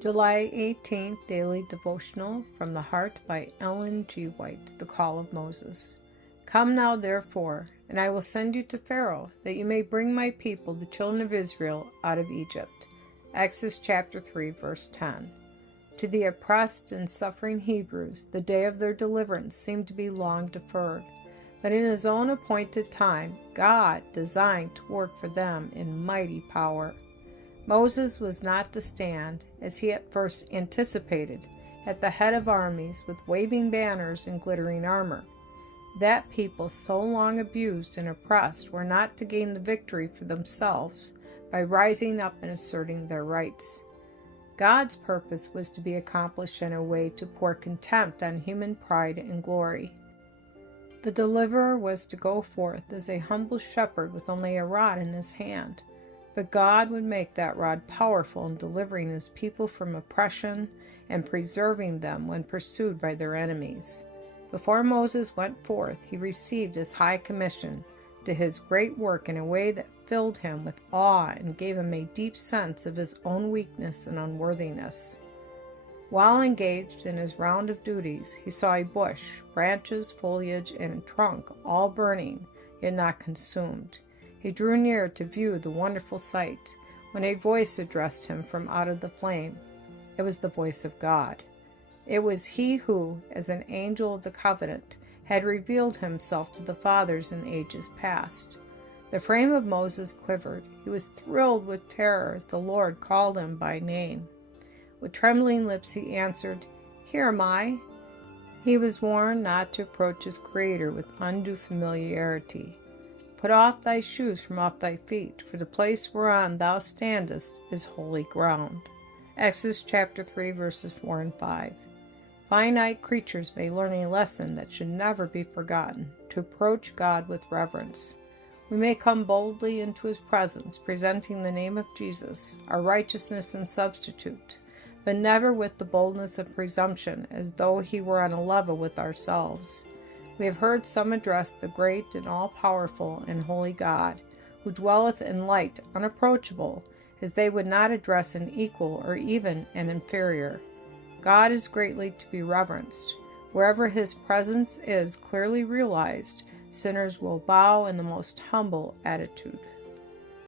July 18th Daily Devotional from the Heart by Ellen G. White, The Call of Moses. Come now, therefore, and I will send you to Pharaoh, that you may bring my people, the children of Israel, out of Egypt. Exodus chapter 3, verse 10. To the oppressed and suffering Hebrews, the day of their deliverance seemed to be long deferred. But in his own appointed time, God designed to work for them in mighty power. Moses was not to stand, as he at first anticipated, at the head of armies with waving banners and glittering armor. That people so long abused and oppressed were not to gain the victory for themselves by rising up and asserting their rights. God's purpose was to be accomplished in a way to pour contempt on human pride and glory. The deliverer was to go forth as a humble shepherd with only a rod in his hand. But God would make that rod powerful in delivering his people from oppression and preserving them when pursued by their enemies. Before Moses went forth, he received his high commission to his great work in a way that filled him with awe and gave him a deep sense of his own weakness and unworthiness. While engaged in his round of duties, he saw a bush, branches, foliage, and trunk all burning, yet not consumed. He drew near to view the wonderful sight, when a voice addressed him from out of the flame. It was the voice of God. It was he who, as an angel of the covenant, had revealed himself to the fathers in ages past. The frame of Moses quivered. He was thrilled with terror as the Lord called him by name. With trembling lips he answered, "Here am I." He was warned not to approach his Creator with undue familiarity. "Put off thy shoes from off thy feet, for the place whereon thou standest is holy ground." Exodus chapter 3, verses 4 and 5. Finite creatures may learn a lesson that should never be forgotten, to approach God with reverence. We may come boldly into his presence, presenting the name of Jesus, our righteousness and substitute, but never with the boldness of presumption, as though he were on a level with ourselves. We have heard some address the great and all-powerful and holy God, who dwelleth in light unapproachable, as they would not address an equal or even an inferior. God is greatly to be reverenced. Wherever his presence is clearly realized, sinners will bow in the most humble attitude.